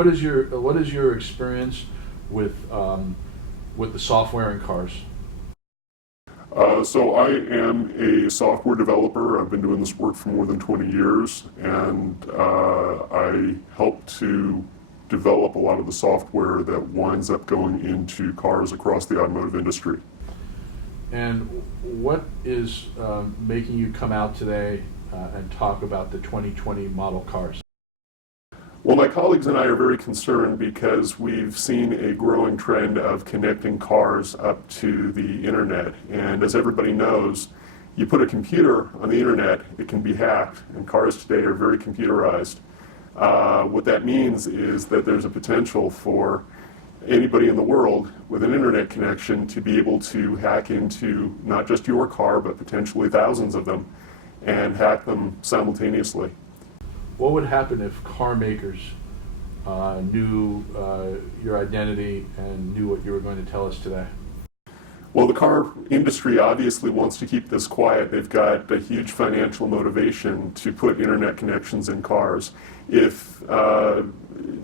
what is your experience with the software in cars? So I am a software developer. I've been doing this work for more than 20 years, and I help to develop a lot of the software that winds up going into cars across the automotive industry. And what is making you come out today and talk about the 2020 model cars? Well, my colleagues and I are very concerned because we've seen a growing trend of connecting cars up to the internet. And as everybody knows, you put a computer on the internet, it can be hacked, and cars today are very computerized. What that means is that there's a potential for anybody in the world with an internet connection to be able to hack into not just your car, but potentially thousands of them, and hack them simultaneously. What would happen if car makers knew your identity and knew what you were going to tell us today? Well, the car industry obviously wants to keep this quiet. They've got a huge financial motivation to put internet connections in cars. If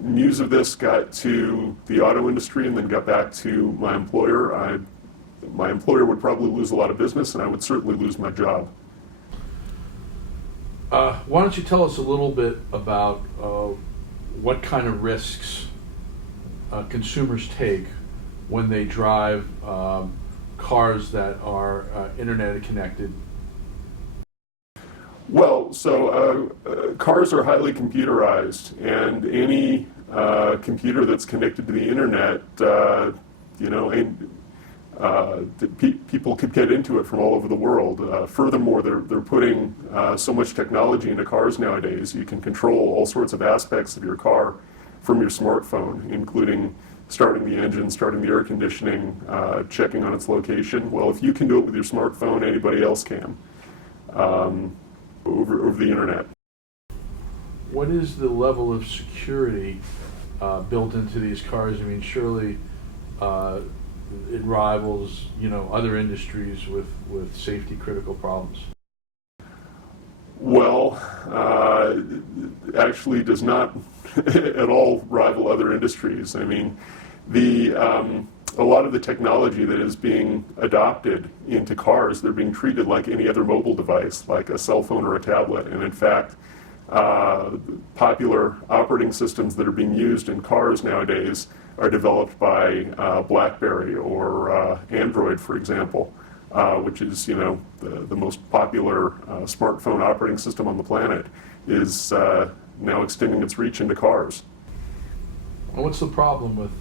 news of this got to the auto industry and then got back to my employer would probably lose a lot of business, and I would certainly lose my job. Why don't you tell us a little bit about what kind of risks consumers take when they drive cars that are internet connected? Well, so cars are highly computerized, and any computer that's connected to the internet, people could get into it from all over the world. Furthermore, they're putting so much technology into cars nowadays. You can control all sorts of aspects of your car from your smartphone, including starting the engine, starting the air conditioning, checking on its location. Well, if you can do it with your smartphone, anybody else can over the internet. What is the level of security built into these cars? I mean, surely it rivals, other industries with safety critical problems. Well, actually does not at all rival other industries. I mean, a lot of the technology that is being adopted into cars, they're being treated like any other mobile device, like a cell phone or a tablet. And in fact, popular operating systems that are being used in cars nowadays are developed by BlackBerry or Android, for example, which is, the most popular smartphone operating system on the planet, is now extending its reach into cars. And what's the problem with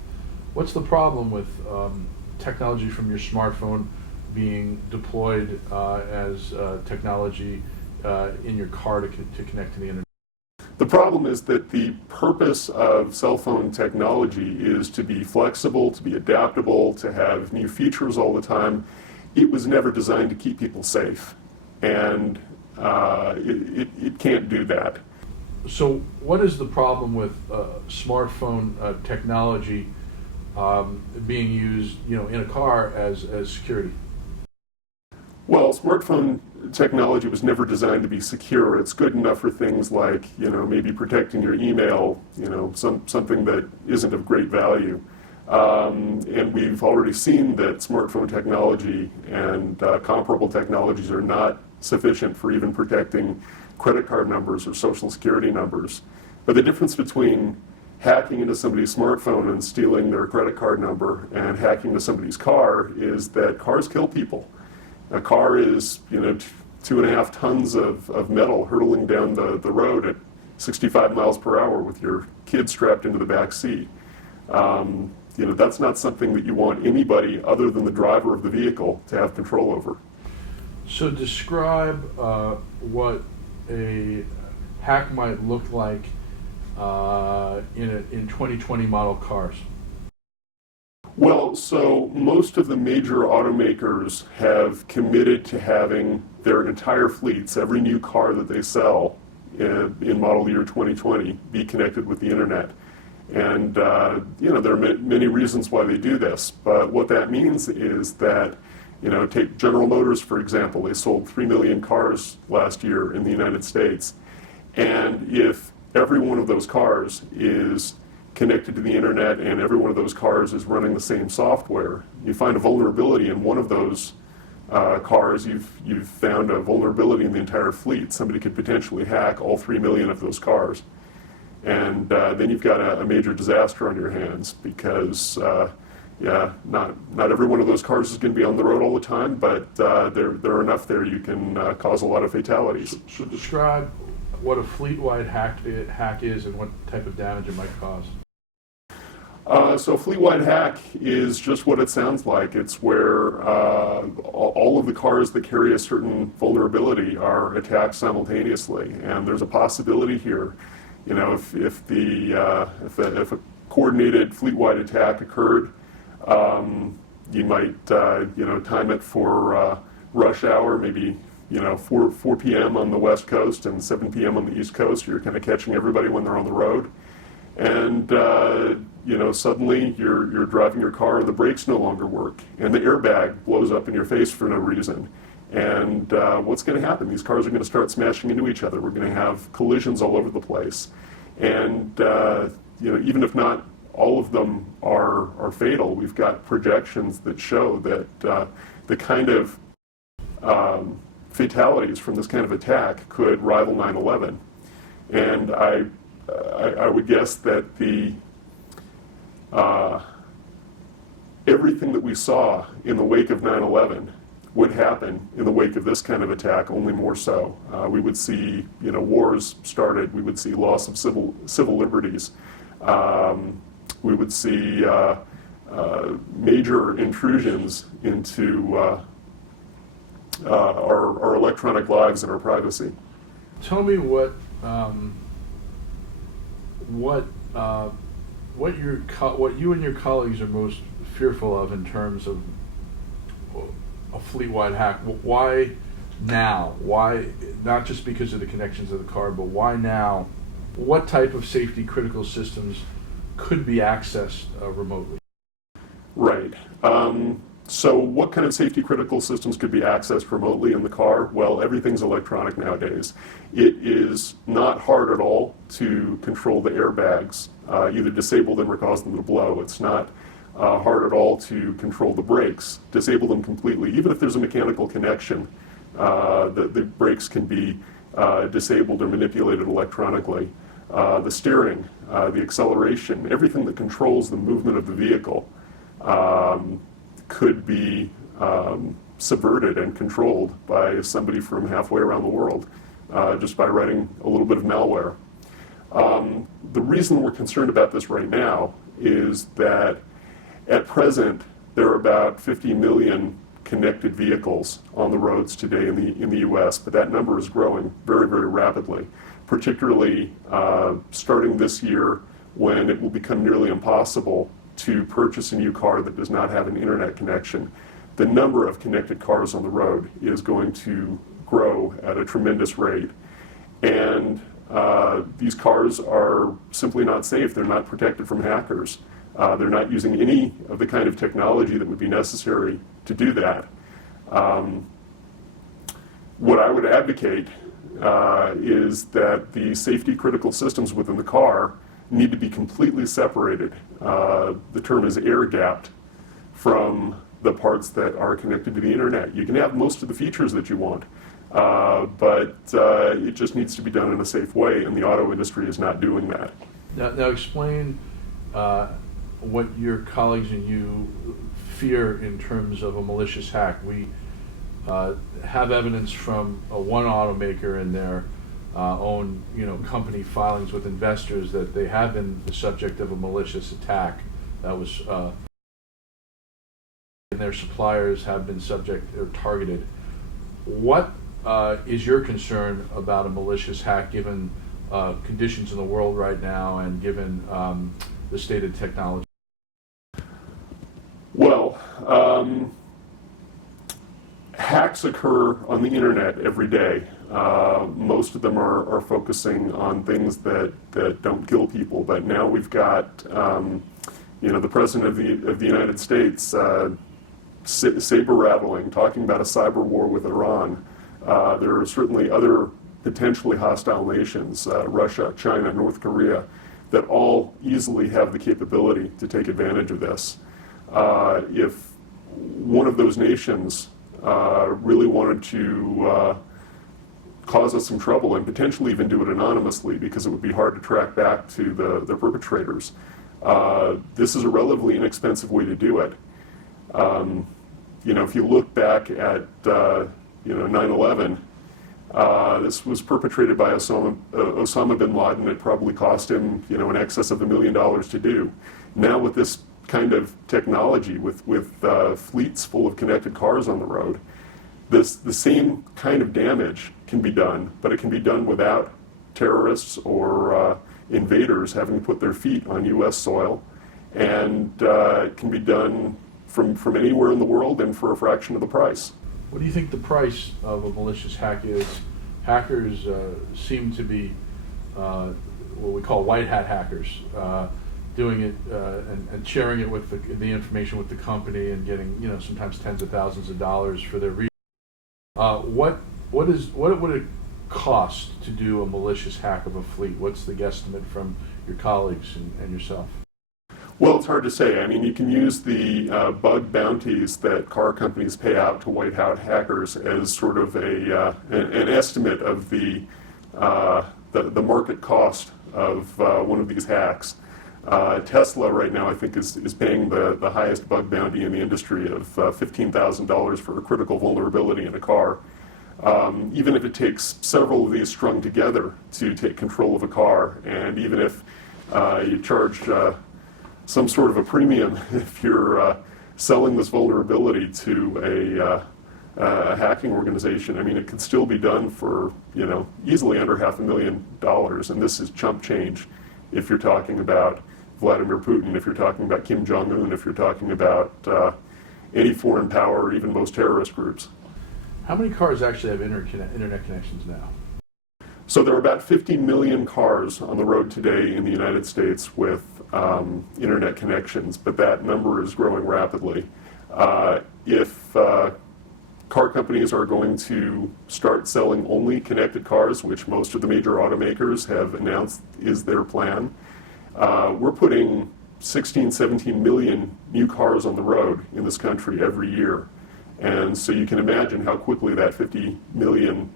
technology from your smartphone being deployed as technology in your car to connect to the internet? The problem is that the purpose of cell phone technology is to be flexible, to be adaptable, to have new features all the time. It was never designed to keep people safe, and it can't do that. So what is the problem with smartphone technology being used, in a car as security? Well, smartphone technology was never designed to be secure. It's good enough for things like, maybe protecting your email, something that isn't of great value. And we've already seen that smartphone technology and comparable technologies are not sufficient for even protecting credit card numbers or social security numbers. But the difference between hacking into somebody's smartphone and stealing their credit card number and hacking into somebody's car is that cars kill people. A car is, 2.5 tons of metal hurtling down the road at 65 miles per hour with your kid strapped into the back seat. That's not something that you want anybody other than the driver of the vehicle to have control over. So describe what a hack might look like in 2020 model cars. Well, so most of the major automakers have committed to having their entire fleets, every new car that they sell in model year 2020, be connected with the internet. And, there are many reasons why they do this, but what that means is that, take General Motors, for example. They sold 3 million cars last year in the United States. And if every one of those cars is connected to the internet and every one of those cars is running the same software. You find a vulnerability in one of those cars, you've found a vulnerability in the entire fleet. Somebody could potentially hack all 3 million of those cars. And then you've got a major disaster on your hands because, yeah, not every one of those cars is going to be on the road all the time, but there are enough there you can cause a lot of fatalities. So describe what a Fleetwide hack is and what type of damage it might cause. So Fleetwide Hack is just what it sounds like. It's where all of the cars that carry a certain vulnerability are attacked simultaneously, and there's a possibility here. You know, if a coordinated fleet-wide attack occurred, you might time it for rush hour, maybe 4 p.m. on the West Coast and 7 p.m. on the East Coast. You're kind of catching everybody when they're on the road. And suddenly you're driving your car and the brakes no longer work, and the airbag blows up in your face for no reason. And what's going to happen? These cars are going to start smashing into each other. We're going to have collisions all over the place. And even if not all of them are fatal, we've got projections that show that the kind of fatalities from this kind of attack could rival 9/11. And I would guess that everything that we saw in the wake of 9/11 would happen in the wake of this kind of attack, only more so. We would see, wars started. We would see loss of civil liberties. We would see major intrusions into our electronic lives and our privacy. Tell me what you and your colleagues are most fearful of in terms of a fleet-wide hack. Why now? Why, not just because of the connections of the car, but why now? What type of safety critical systems could be accessed remotely? Right. So what kind of safety critical systems could be accessed remotely in the car? Well, everything's electronic nowadays. It is not hard at all to control the airbags, either disable them or cause them to blow. It's not hard at all to control the brakes, disable them completely. Even if there's a mechanical connection, the brakes can be disabled or manipulated electronically. The steering, the acceleration, everything that controls the movement of the vehicle could be subverted and controlled by somebody from halfway around the world just by writing a little bit of malware. The reason we're concerned about this right now is that at present there are about 50 million connected vehicles on the roads today in the U.S., but that number is growing very, very rapidly, particularly starting this year when it will become nearly impossible to purchase a new car that does not have an internet connection. The number of connected cars on the road is going to grow at a tremendous rate. And these cars are simply not safe. They're not protected from hackers. They're not using any of the kind of technology that would be necessary to do that. What I would advocate is that the safety critical systems within the car need to be completely separated. The term is air-gapped from the parts that are connected to the internet. You can have most of the features that you want, but it just needs to be done in a safe way, and the auto industry is not doing that. Now explain what your colleagues and you fear in terms of a malicious hack. We have evidence from one automaker and their own company filings with investors that they have been the subject of a malicious attack that was and their suppliers have been subject or targeted. What is your concern about a malicious hack given conditions in the world right now and given the state of technology? Well, hacks occur on the internet every day. Most of them are focusing on things that don't kill people, but now we've got the President of the United States saber-rattling, talking about a cyber war with Iran. There are certainly other potentially hostile nations, Russia, China, North Korea, that all easily have the capability to take advantage of this. If one of those nations really wanted to cause us some trouble and potentially even do it anonymously because it would be hard to track back to the perpetrators, this is a relatively inexpensive way to do it. If you look back at 9/11, this was perpetrated by Osama bin Laden. It probably cost him in excess of $1 million to do. Now with this kind of technology, with fleets full of connected cars on the road, the same kind of damage can be done, but it can be done without terrorists or invaders having to put their feet on U.S. soil, and it can be done from anywhere in the world and for a fraction of the price. What do you think the price of a malicious hack is? Hackers seem to be what we call white hat hackers, doing it and sharing it with the information with the company and getting sometimes tens of thousands of dollars for their research. What would it cost to do a malicious hack of a fleet? What's the guesstimate from your colleagues and yourself? Well, it's hard to say. I mean, you can use the bug bounties that car companies pay out to white hat hackers as sort of an estimate of the market cost of one of these hacks. Tesla right now, I think, is paying the highest bug bounty in the industry of $15,000 for a critical vulnerability in a car. Even if it takes several of these strung together to take control of a car, and even if you charge some sort of a premium if you're selling this vulnerability to a hacking organization, I mean, it can still be done for easily under $500,000, and this is chump change if you're talking about Vladimir Putin, if you're talking about Kim Jong-un, if you're talking about any foreign power, or even most terrorist groups. How many cars actually have internet connections now? So there are about 50 million cars on the road today in the United States with internet connections, but that number is growing rapidly. If car companies are going to start selling only connected cars, which most of the major automakers have announced is their plan, we're putting 16, 17 million new cars on the road in this country every year. And so you can imagine how quickly that 50 million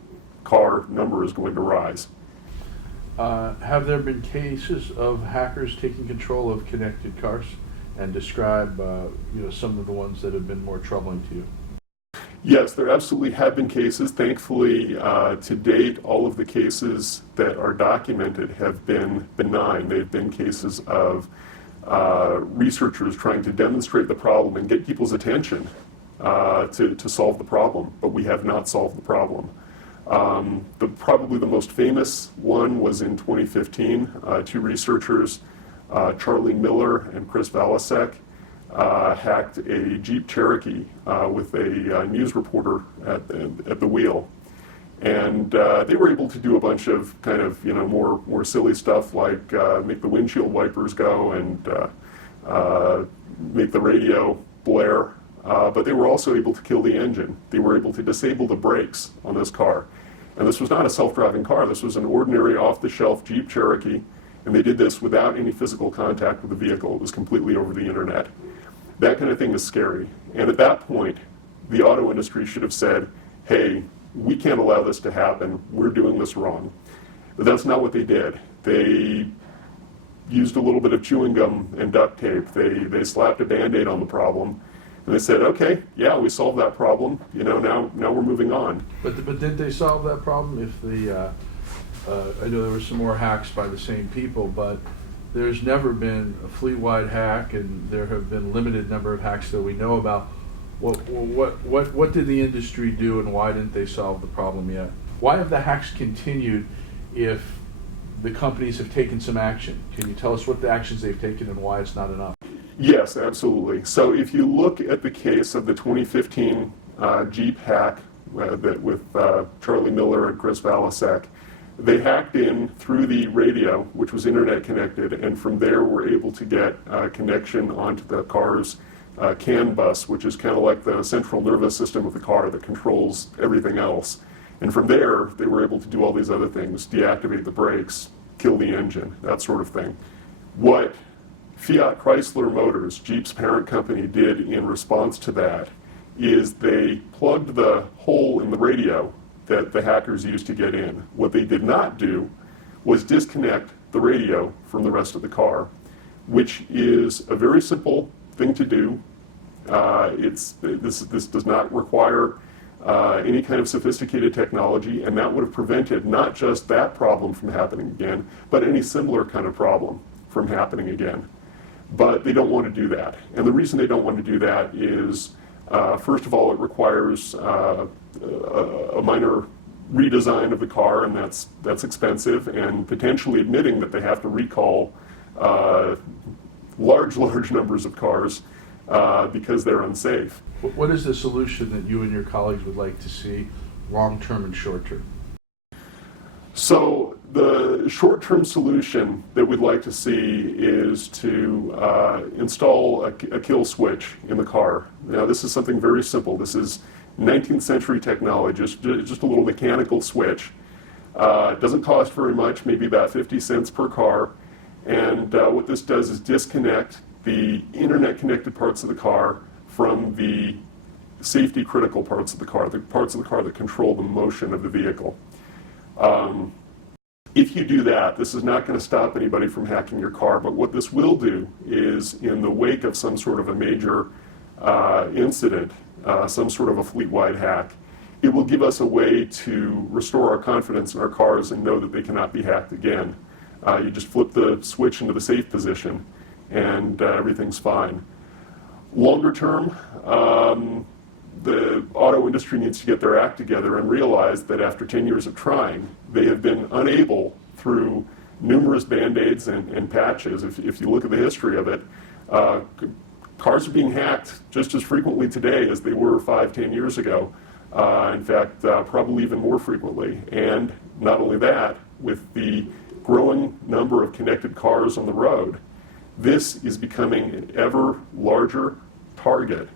car number is going to rise. Have there been cases of hackers taking control of connected cars? And describe some of the ones that have been more troubling to you. Yes, there absolutely have been cases. Thankfully, to date, all of the cases that are documented have been benign. They've been cases of researchers trying to demonstrate the problem and get people's attention to solve the problem, but we have not solved the problem. Probably the most famous one was in 2015. Two researchers, Charlie Miller and Chris Valasek, hacked a Jeep Cherokee with a news reporter at the wheel. And they were able to do a bunch of kind of more silly stuff like make the windshield wipers go and make the radio blare. But they were also able to kill the engine. They were able to disable the brakes on this car. And this was not a self-driving car. This was an ordinary off-the-shelf Jeep Cherokee. And they did this without any physical contact with the vehicle. It was completely over the internet. That kind of thing is scary. And at that point, the auto industry should have said, hey, we can't allow this to happen. We're doing this wrong. But that's not what they did. They used a little bit of chewing gum and duct tape. They slapped a Band-Aid on the problem. And they said, okay, yeah, we solved that problem. Now we're moving on. But did they solve that problem? If I know there were some more hacks by the same people, but there's never been a Fleetwide hack, and there have been limited number of hacks that we know about. What did the industry do, and why didn't they solve the problem yet? Why have the hacks continued if the companies have taken some action? Can you tell us what the actions they've taken and why it's not enough? Yes, absolutely. So if you look at the case of the 2015 Jeep hack with Charlie Miller and Chris Valasek, they hacked in through the radio, which was internet connected, and from there were able to get connection onto the car's CAN bus, which is kind of like the central nervous system of the car that controls everything else. And from there, they were able to do all these other things, deactivate the brakes, kill the engine, that sort of thing. What Fiat Chrysler Motors, Jeep's parent company, did in response to that is they plugged the hole in the radio that the hackers used to get in. What they did not do was disconnect the radio from the rest of the car, which is a very simple thing to do. This does not require any kind of sophisticated technology, and that would have prevented not just that problem from happening again, but any similar kind of problem from happening again. But they don't want to do that. And the reason they don't want to do that is, first of all, it requires a minor redesign of the car, and that's expensive, and potentially admitting that they have to recall large numbers of cars because they're unsafe. What is the solution that you and your colleagues would like to see, long-term and short-term? So the short-term solution that we'd like to see is to install a kill switch in the car. Now, this is something very simple. This is 19th century technology, just a little mechanical switch. It doesn't cost very much, maybe about 50 cents per car. And what this does is disconnect the internet-connected parts of the car from the safety-critical parts of the car, the parts of the car that control the motion of the vehicle. If you do that, this is not going to stop anybody from hacking your car, but what this will do is, in the wake of some sort of a major incident, some sort of a fleetwide hack, it will give us a way to restore our confidence in our cars and know that they cannot be hacked again. You just flip the switch into the safe position and everything's fine. Longer term, the auto industry needs to get their act together and realize that after 10 years of trying, they have been unable, through numerous band-aids and patches, if you look at the history of it, cars are being hacked just as frequently today as they were 5-10 years ago. In fact, probably even more frequently. And not only that, with the growing number of connected cars on the road, this is becoming an ever larger target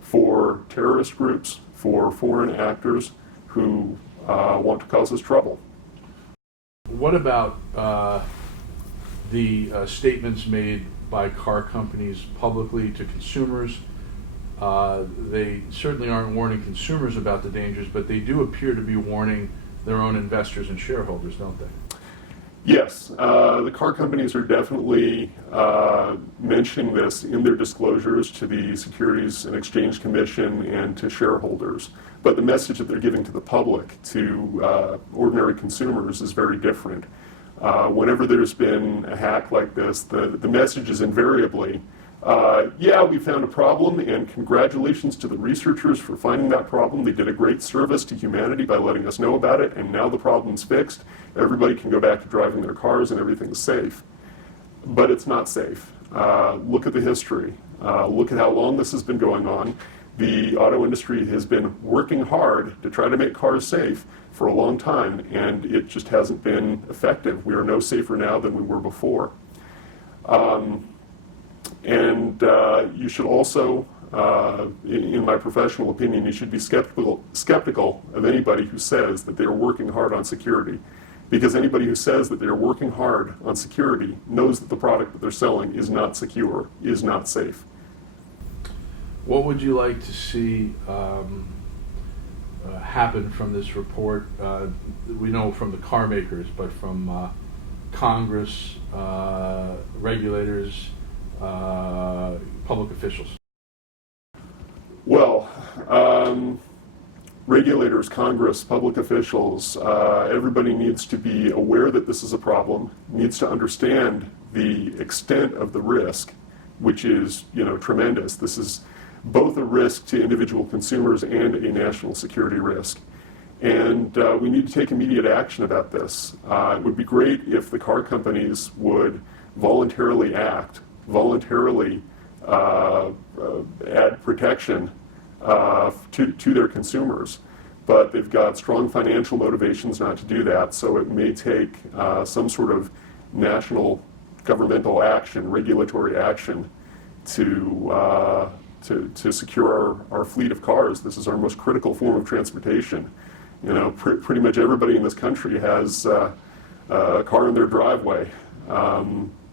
for terrorist groups, for foreign actors who want to cause us trouble. What about the statements made by car companies publicly to consumers? They certainly aren't warning consumers about the dangers, but they do appear to be warning their own investors and shareholders, don't they? Yes, the car companies are definitely mentioning this in their disclosures to the Securities and Exchange Commission and to shareholders. But the message that they're giving to the public, to ordinary consumers, is very different. Whenever there's been a hack like this, the message is invariably, yeah, we found a problem, and congratulations to the researchers for finding that problem. They did a great service to humanity by letting us know about it, and now the problem's fixed. Everybody can go back to driving their cars and everything's safe. But it's not safe. Look at the history. Look at how long this has been going on. The auto industry has been working hard to try to make cars safe for a long time, and it just hasn't been effective. We are no safer now than we were before. And you should also, in my professional opinion, you should be skeptical of anybody who says that they are working hard on security. Because anybody who says that they're working hard on security knows that the product that they're selling is not secure, is not safe. What would you like to see happen from this report? We know from the car makers, but from Congress, regulators, public officials? Well, regulators, Congress, public officials, everybody needs to be aware that this is a problem, needs to understand the extent of the risk, which is, tremendous. This is both a risk to individual consumers and a national security risk. And we need to take immediate action about this. It would be great if the car companies would voluntarily act, voluntarily add protection to their consumers. But they've got strong financial motivations not to do that, so it may take some sort of national governmental action, regulatory action, to secure our fleet of cars. This is our most critical form of transportation. Pretty much everybody in this country has a car in their driveway.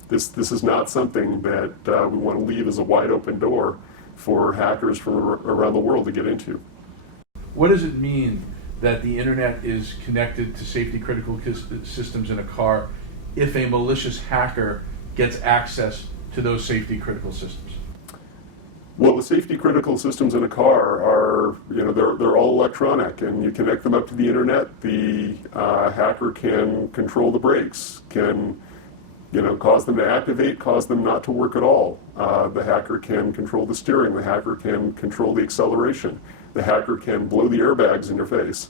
This is not something that we want to leave as a wide open door for hackers from around the world to get into. What does it mean that the internet is connected to safety critical systems in a car if a malicious hacker gets access to those safety critical systems? Well, the safety critical systems in a car are, they're all electronic, and you connect them up to the internet. The hacker can control the brakes, can cause them to activate, cause them not to work at all. The hacker can control the steering. The hacker can control the acceleration. The hacker can blow the airbags in your face.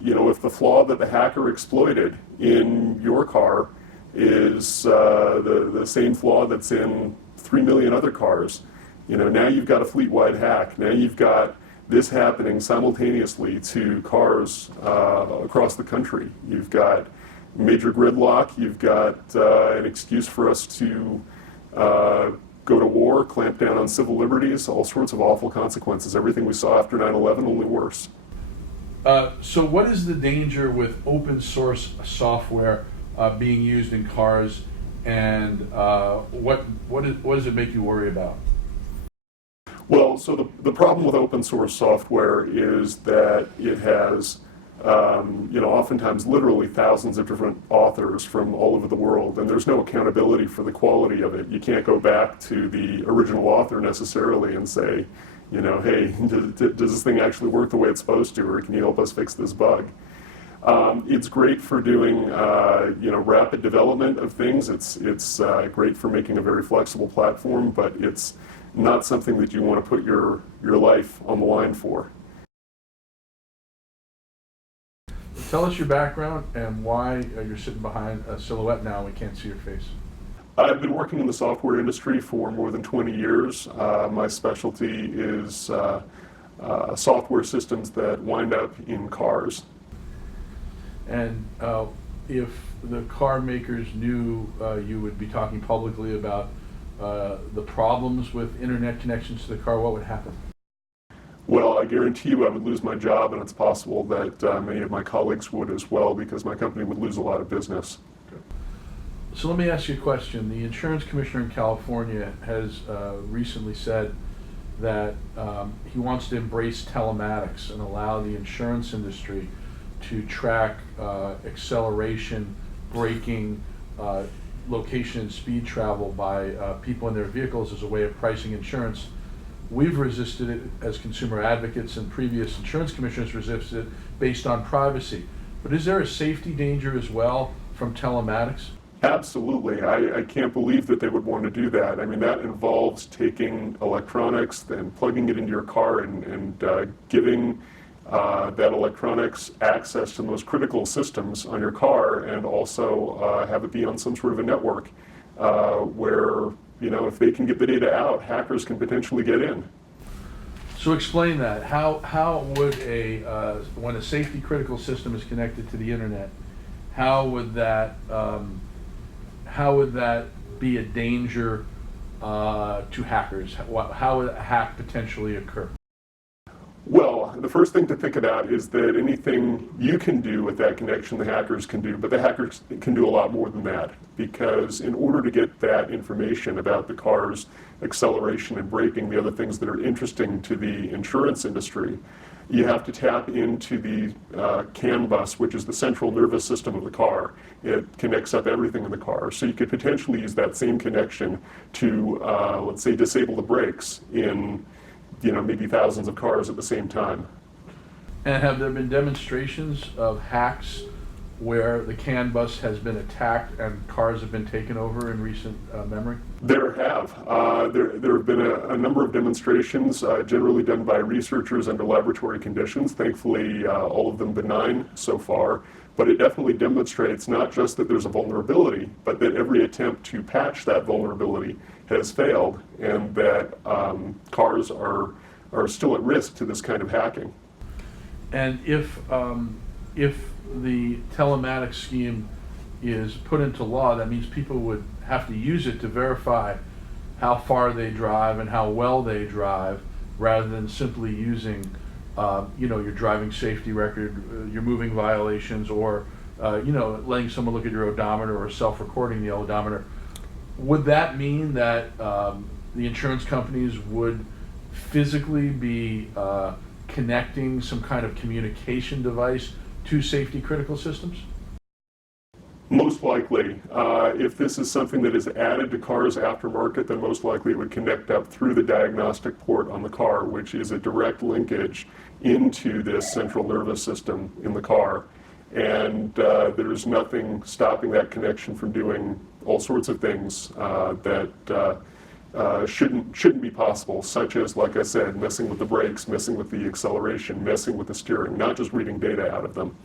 If the flaw that the hacker exploited in your car is the same flaw that's in 3 million other cars, now you've got a Fleetwide Hack. Now you've got this happening simultaneously to cars across the country. You've got major gridlock. You've got an excuse for us to go to war, clamp down on civil liberties, all sorts of awful consequences. Everything we saw after 9/11, only worse. So what is the danger with open source software being used in cars, and what does it make you worry about? Well, so the problem with open source software is that it has, oftentimes literally thousands of different authors from all over the world, and there's no accountability for the quality of it. You can't go back to the original author necessarily and say, hey, does this thing actually work the way it's supposed to, or can you help us fix this bug? It's great for doing, rapid development of things. It's great for making a very flexible platform, but it's not something that you want to put your life on the line for. Tell us your background and why you're sitting behind a silhouette now. We can't see your face. I've been working in the software industry for more than 20 years. My specialty is software systems that wind up in cars. And if the car makers knew you would be talking publicly about the problems with internet connections to the car, what would happen? Well, I guarantee you I would lose my job, and it's possible that many of my colleagues would as well, because my company would lose a lot of business. Okay. So let me ask you a question. The insurance commissioner in California has recently said that he wants to embrace telematics and allow the insurance industry to track acceleration, braking, location and speed travel by people in their vehicles as a way of pricing insurance. We've resisted it as consumer advocates, and previous insurance commissioners resisted it based on privacy. But is there a safety danger as well from telematics? Absolutely. I can't believe that they would want to do that. I mean, that involves taking electronics and plugging it into your car and giving that electronics access to the most critical systems on your car, and also have it be on some sort of a network where, if they can get the data out, hackers can potentially get in. So explain that. How would when a safety critical system is connected to the internet, how would that be a danger to hackers? How would a hack potentially occur? Well, the first thing to think about is that anything you can do with that connection, the hackers can do, but the hackers can do a lot more than that, because in order to get that information about the car's acceleration and braking, the other things that are interesting to the insurance industry, you have to tap into the CAN bus, which is the central nervous system of the car. It connects up everything in the car. So you could potentially use that same connection to, let's say, disable the brakes in maybe thousands of cars at the same time. And have there been demonstrations of hacks where the CAN bus has been attacked and cars have been taken over in recent memory? There have. There have been a number of demonstrations, generally done by researchers under laboratory conditions. Thankfully, all of them benign so far. But it definitely demonstrates not just that there's a vulnerability, but that every attempt to patch that vulnerability has failed, and that cars are still at risk to this kind of hacking. And if the telematics scheme is put into law, that means people would have to use it to verify how far they drive and how well they drive, rather than simply using your driving safety record, your moving violations, or letting someone look at your odometer or self-recording the odometer. Would that mean that the insurance companies would physically be connecting some kind of communication device to safety critical systems? Most likely. If this is something that is added to cars aftermarket, then most likely it would connect up through the diagnostic port on the car, which is a direct linkage into this central nervous system in the car. And there's nothing stopping that connection from doing all sorts of things that shouldn't be possible, such as, like I said, messing with the brakes, messing with the acceleration, messing with the steering, not just reading data out of them.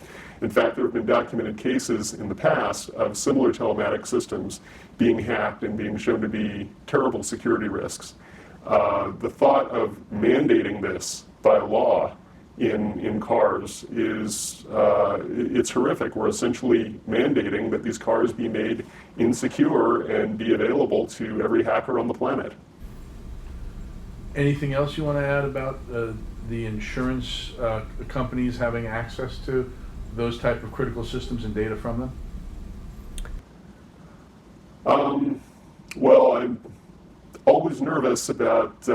In fact, there have been documented cases in the past of similar telematic systems being hacked and being shown to be terrible security risks. The thought of mandating this by law in cars is it's horrific. We're essentially mandating that these cars be made insecure and be available to every hacker on the planet. Anything else you want to add about the insurance companies having access to those type of critical systems and data from them? Well, I'm always nervous about,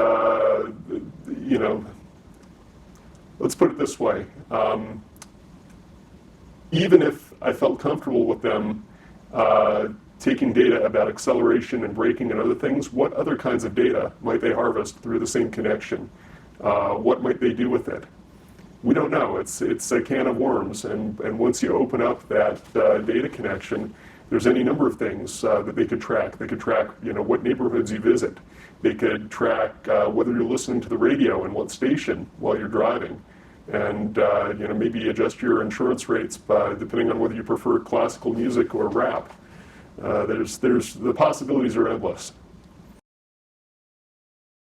let's put it this way. Even if I felt comfortable with them taking data about acceleration and braking and other things, what other kinds of data might they harvest through the same connection? What might they do with it? We don't know. It's a can of worms, and once you open up that data connection, there's any number of things that they could track. They could track, what neighborhoods you visit. They could track whether you're listening to the radio and what station while you're driving, and maybe adjust your insurance rates depending on whether you prefer classical music or rap. The possibilities are endless.